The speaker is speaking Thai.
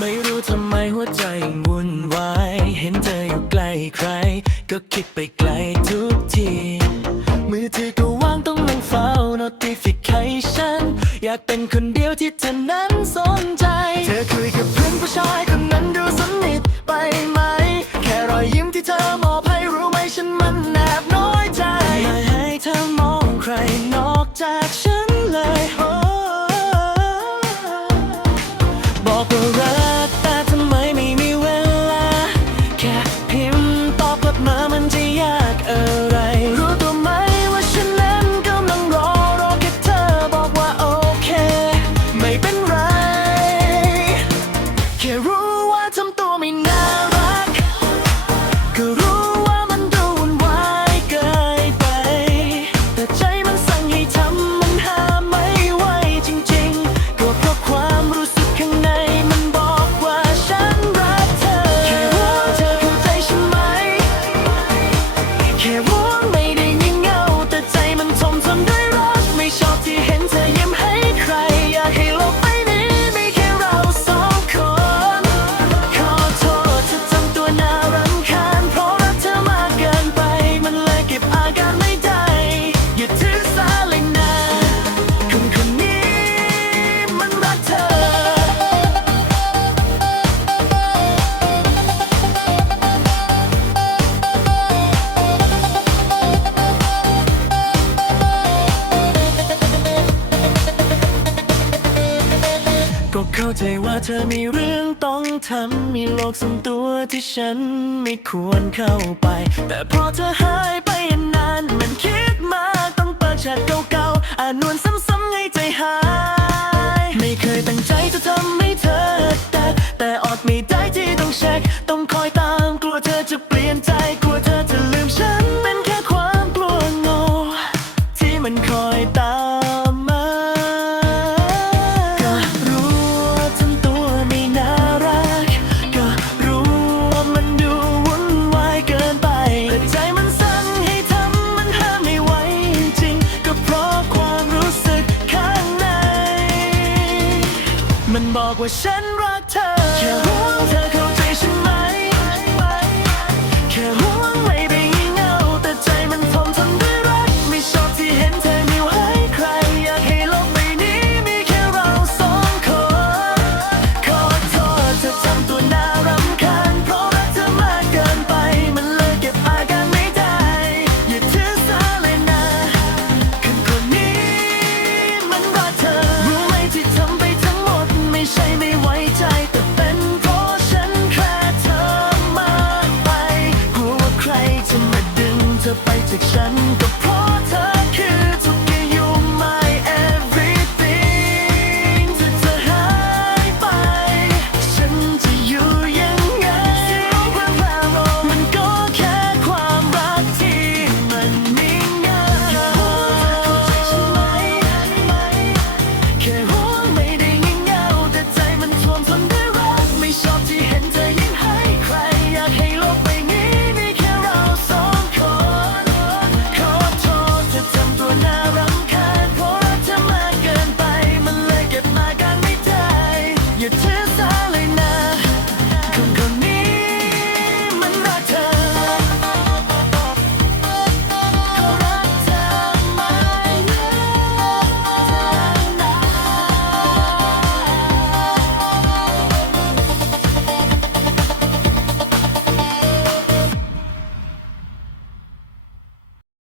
ไม่รู้ทำไมหัวใจวุ่นวาย เห็นเธออยู่ใกล้ใคร ก็คิดไปไกลทุกที มือถือก็วางต้องลังเฝ้า notification อยากเป็นคนเดียวที่เธอนั้น เข้าใจว่าเธอมีเรื่องต้องทำ มีโลกส่วนตัวที่ฉันไม่ควรเข้าไป แต่พอเธอหายไปนานมันคิดมากต้องเปิดฉากเก่าๆ อ่านนวลซ้ำ ฉัน fiction. Go